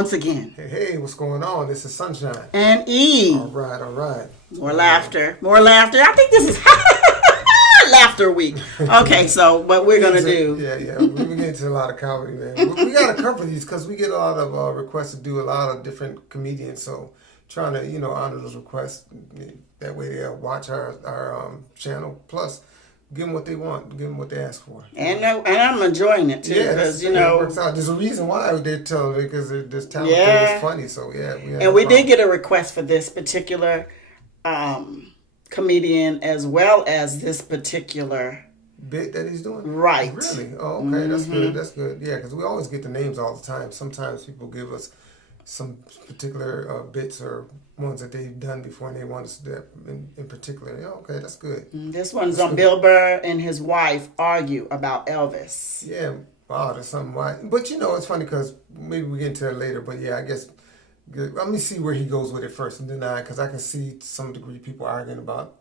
once again. Hey, what's going on? This is Sunshine. And E. All right. More laughter. I think this is laughter week. Okay, so what we're going to do. Yeah. We get into a lot of comedy, man. We got to cover these because we get a lot of requests to do a lot of different comedians. So trying to, honor those requests. That way they'll watch our channel. Plus, give them what they want. Give them what they ask for. And I'm enjoying it, too. Yeah, because, it works out. There's a reason why they're telling it, because this talent thing is funny. So, yeah. We did get a request for this particular comedian as well as this particular bit that he's doing. Right. Really? Oh, okay. That's good. That's good. Yeah, because we always get the names all the time. Sometimes people give us some particular bits or ones that they've done before, and they want us to do that in particular. Yeah, okay, that's good. This one's on Bill Burr and his wife argue about Elvis. Yeah, wow, there's something why. But it's funny because maybe we get into that later. But yeah, I guess let me see where he goes with it first, and then because I can see to some degree people arguing about.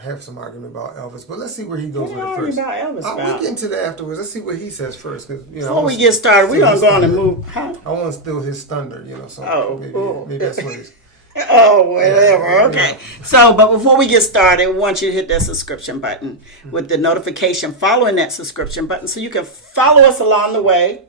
Have some argument about Elvis, but let's see where he goes with it first. About Elvis, we'll get into that afterwards. Let's see what he says first. Before we get started, we're going to go on and move. Huh? I want to steal his thunder, so maybe that's what he's... Oh, whatever. Okay. So, but before we get started, we want you to hit that subscription button with the notification following that subscription button so you can follow us along the way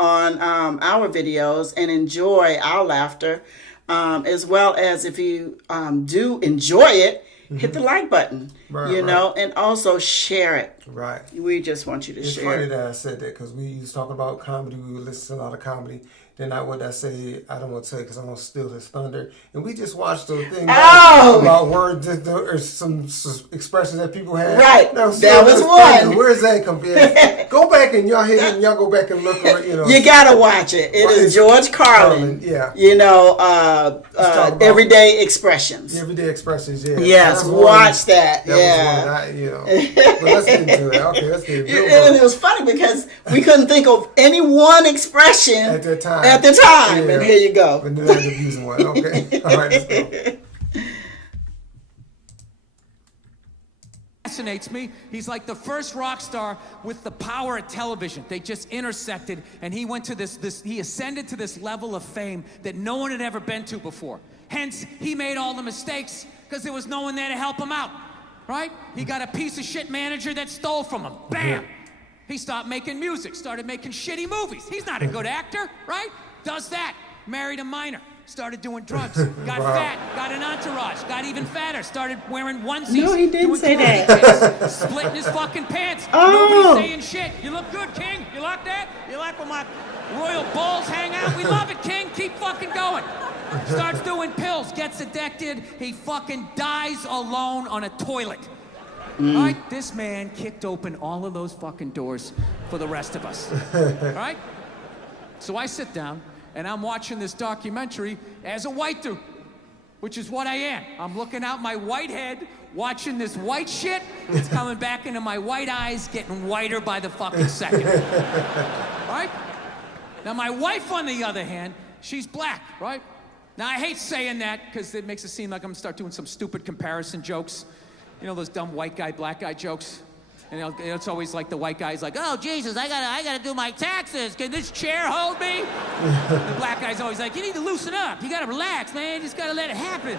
on our videos and enjoy our laughter. As well as if you do enjoy it, hit the like button, and also share it. Right. We just want you to share. It's funny that I said that because we used to talk about comedy. We would listen to a lot of comedy. Then I say, I don't want to say because I'm going to steal his thunder. And we just watched the thing about words or some expressions that people had. Right. That was one. Where's that come from? Go back and y'all hit it and y'all go back and look at it. You got to watch it. It is George Carlin. Yeah. Everyday expressions. Everyday expressions, yeah. Yes, watch that. That was one, but let's get into it. Okay, let's get into it. And it was funny because we couldn't think of any one expression at that time. And here you go. But then I ended up using one. Okay. All right, let's go. Fascinates me. He's like the first rock star with the power of television. They just intersected, and he went to he ascended to this level of fame that no one had ever been to before. Hence, he made all the mistakes because there was no one there to help him out, right? He got a piece of shit manager that stole from him. Bam! He stopped making music, started making shitty movies. He's not a good actor, right? Does that. Married a minor. Started doing drugs. Got fat. Got an entourage. Got even fatter. Started wearing onesies. No, he didn't say that. Splitting his fucking pants. Oh. Nobody's saying shit. You look good, King. You like that? You like when my royal bulls hang out? We love it, King. Keep fucking going. Starts doing pills. Gets addicted. He fucking dies alone on a toilet. All right, this man kicked open all of those fucking doors for the rest of us. All right? So I sit down, and I'm watching this documentary as a white dude, which is what I am. I'm looking out my white head, watching this white shit. It's coming back into my white eyes, getting whiter by the fucking second. All right? Now, my wife, on the other hand, she's black, right? Now, I hate saying that because it makes it seem like I'm going to start doing some stupid comparison jokes. You know those dumb white guy, black guy jokes? And it's always like the white guy's like, oh, Jesus, I gotta do my taxes. Can this chair hold me? The black guy's always like, you need to loosen up. You gotta relax, man. You just gotta let it happen.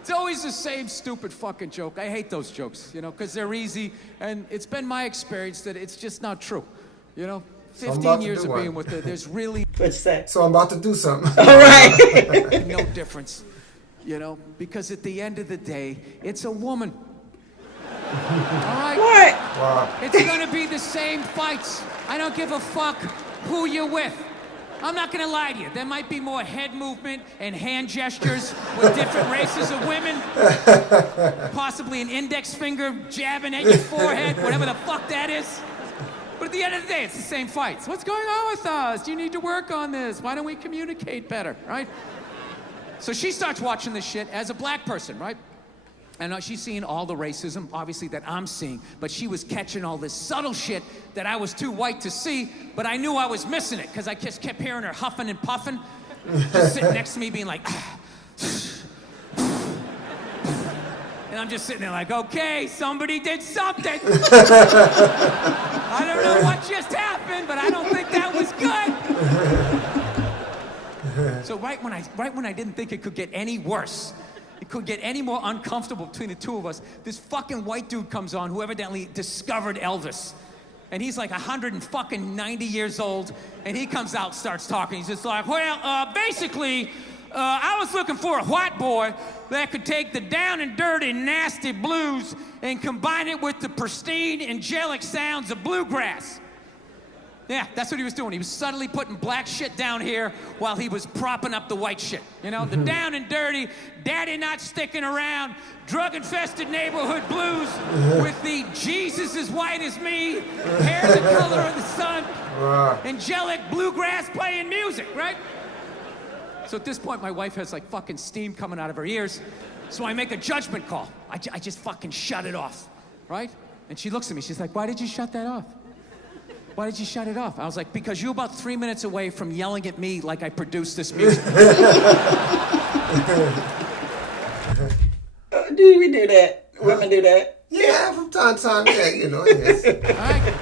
It's always the same stupid fucking joke. I hate those jokes, because they're easy. And it's been my experience that it's just not true, 15 years of being with it, there's really... What'd you say? So I'm about to do something. All right. No difference, because at the end of the day, it's a woman. All right? What? Wow. It's gonna be the same fights. I don't give a fuck who you're with. I'm not gonna lie to you. There might be more head movement and hand gestures with different races of women. Possibly an index finger jabbing at your forehead, whatever the fuck that is. But at the end of the day, it's the same fights. What's going on with us? You need to work on this. Why don't we communicate better, right? So she starts watching this shit as a black person, right? And she's seeing all the racism, obviously, that I'm seeing. But she was catching all this subtle shit that I was too white to see, but I knew I was missing it, because I just kept hearing her huffing and puffing, just sitting next to me being like, and I'm just sitting there like, okay, somebody did something. I don't know what just happened, but I don't think that was good. So right when I didn't think it could get any worse, it could get any more uncomfortable between the two of us, this fucking white dude comes on who evidently discovered Elvis. And he's like 190 years old, and he comes out, starts talking. He's just like, well, basically, I was looking for a white boy that could take the down and dirty, nasty blues and combine it with the pristine, angelic sounds of bluegrass. Yeah, that's what he was doing. He was subtly putting black shit down here while he was propping up the white shit. You know, the down and dirty, daddy not sticking around, drug-infested neighborhood blues with the Jesus as white as me, hair the color of the sun, angelic bluegrass playing music, right? So at this point, my wife has like fucking steam coming out of her ears. So I make a judgment call. I just fucking shut it off, right? And she looks at me, she's like, why did you shut that off? Why did you shut it off? I was like, because you're about 3 minutes away from yelling at me like I produced this music. Do we do that? Women do that? Yeah, from time to time, yeah, you know, yes. All right.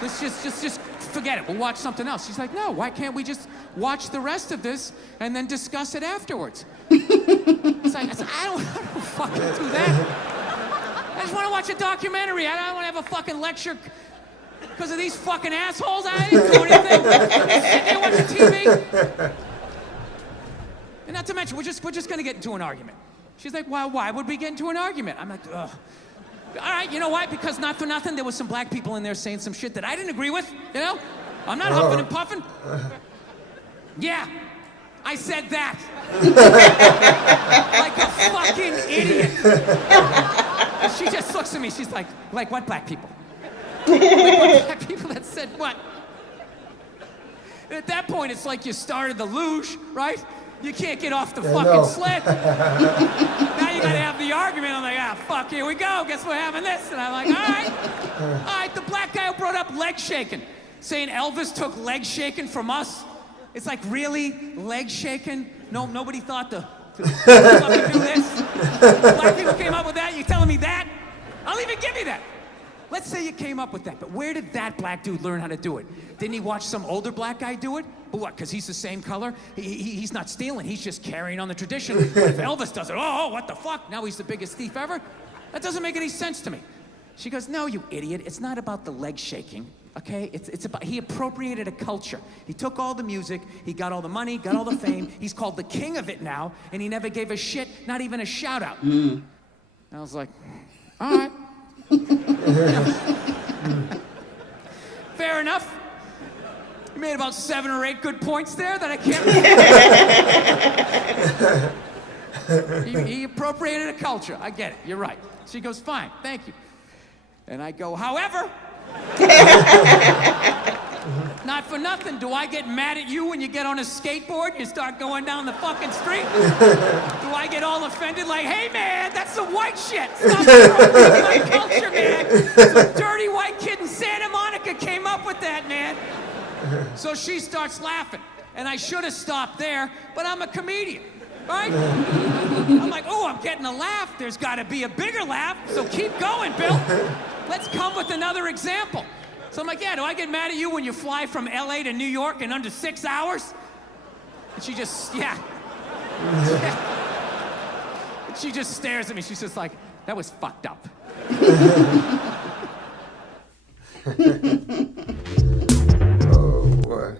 Let's just forget it. We'll watch something else. She's like, no, why can't we just watch the rest of this and then discuss it afterwards? It's like, I don't fucking do that. I just want to watch a documentary. I don't want to have a fucking lecture because of these fucking assholes. I didn't do anything. Sit there watching TV. And not to mention, we're just going to get into an argument. She's like, well, why would we get into an argument? I'm like, ugh. All right, you know why? Because not for nothing, there was some black people in there saying some shit that I didn't agree with, you know? I'm not huffing and puffing. Yeah, I said that. Like a fucking idiot. And she just looks at me, she's like what black people? Like what black people that said what? And at that point, it's like you started the luge, right? You can't get off the fucking sled. Now you gotta have the argument. I'm like, fuck, here we go. Guess we're having this. And I'm like, all right. The black guy who brought up leg shaking, saying Elvis took leg shaking from us. It's like, really? Leg shaking? No, nobody thought to fucking do this? Black people came up with that? You telling me that? I'll even give you that. Let's say you came up with that, but where did that black dude learn how to do it? Didn't he watch some older black guy do it? But what, because he's the same color? He's not stealing, he's just carrying on the tradition. But if Elvis does it, oh, what the fuck? Now he's the biggest thief ever? That doesn't make any sense to me. She goes, no, you idiot, it's not about the leg shaking, okay? It's about, he appropriated a culture. He took all the music, he got all the money, got all the fame, he's called the king of it now, and he never gave a shit, not even a shout out. I was like, all right. Fair enough. You made about 7 or 8 good points there that I can't. He appropriated a culture. I get it. You're right. She goes, fine, thank you. And I go, however, not for nothing, do I get mad at you when you get on a skateboard and you start going down the fucking street? Do I get all offended like, hey man, that's some white shit. Stop appropriating my culture, man. Some dirty white kid in Santa Monica came up with that, man. So she starts laughing. And I should have stopped there, but I'm a comedian, right? I'm like, oh, I'm getting a laugh. There's got to be a bigger laugh, so keep going, Bill. Let's come with another example. So I'm like, yeah, do I get mad at you when you fly from LA to New York in under 6 hours? And she just, yeah. And she just stares at me. She's just like, that was fucked up. Oh, boy.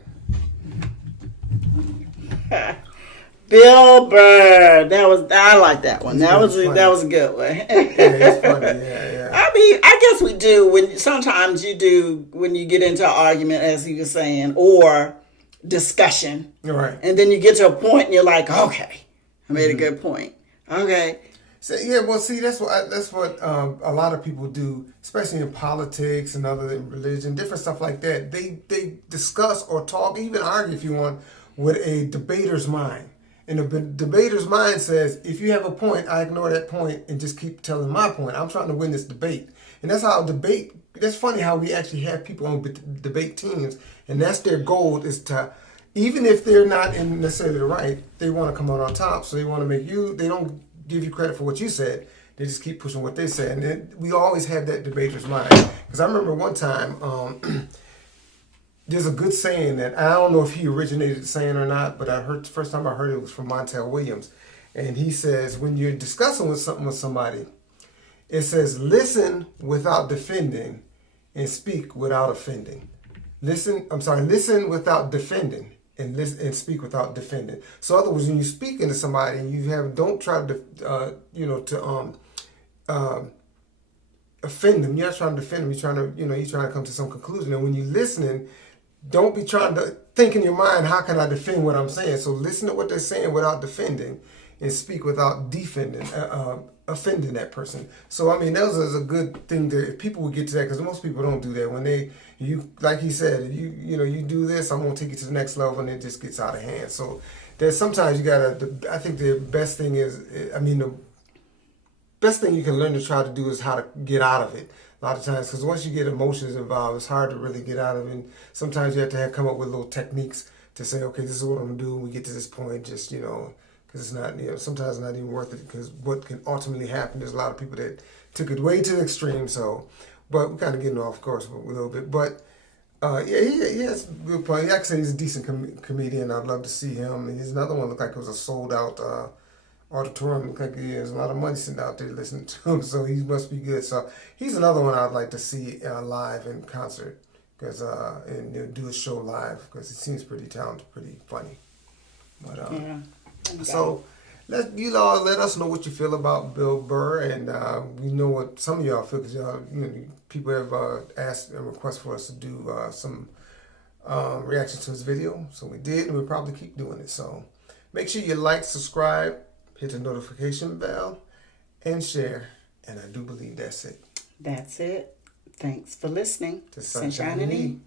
Bill Burr. I like that one. That was a good one. Yeah, it's funny. Yeah. I mean, I guess we do sometimes you do when you get into an argument, as you were saying, or discussion. Right. And then you get to a point and you're like, okay, I made a good point. Okay. So, yeah, well, see, that's what a lot of people do, especially in politics and other in religion, different stuff like that. They discuss or talk, even argue if you want, with a debater's mind. And the debater's mind says, if you have a point, I ignore that point and just keep telling my point. I'm trying to win this debate. And that's how that's funny how we actually have people on debate teams. And that's their goal, is to, even if they're not in necessarily the right, they want to come out on top. So they want to make they don't give you credit for what you said. They just keep pushing what they say. And then we always have that debater's mind. Because I remember one time, there's a good saying that, I don't know if he originated the saying or not, but I heard the first time I heard it was from Montel Williams. And he says, when you're discussing with somebody, it says, listen without defending and speak without offending. Listen without defending and speak without defending. So in other words, when you're speaking to somebody, don't try to offend them. You're not trying to defend them. You're trying to come to some conclusion. And when you're listening, don't be trying to think in your mind, how can I defend what I'm saying? So listen to what they're saying without defending and speak without offending that person. So, I mean, that was a good thing if people would get to that, because most people don't do that. When like he said, you do this, I'm going to take you to the next level, and it just gets out of hand. So there's sometimes I think the best thing the best thing you can learn to try to do is how to get out of it. A lot of times, because once you get emotions involved, it's hard to really get out of it. And sometimes you have to come up with little techniques to say, okay, this is what I'm going to do when we get to this point, just, because it's not, sometimes it's not even worth it, because what can ultimately happen, there's a lot of people that took it way to the extreme. So, but we're kind of getting off course a little bit. But, he has a good point. Like I said, he's a decent comedian. I'd love to see him. And he's another one looked like it was a sold out auditorium. Looked like he has a lot of money sitting out there listening to him. So he must be good. So he's another one I'd like to see live in concert, because and do a show live, because he seems pretty talented, pretty funny. But so let us know what you feel about Bill Burr, and we know what some of y'all feel, because people have asked and requested for us to do some reactions to his video. So we did, and we'll probably keep doing it. So make sure you like, subscribe, hit the notification bell, and share. And I do believe that's it. That's it. Thanks for listening To Sunshine and E.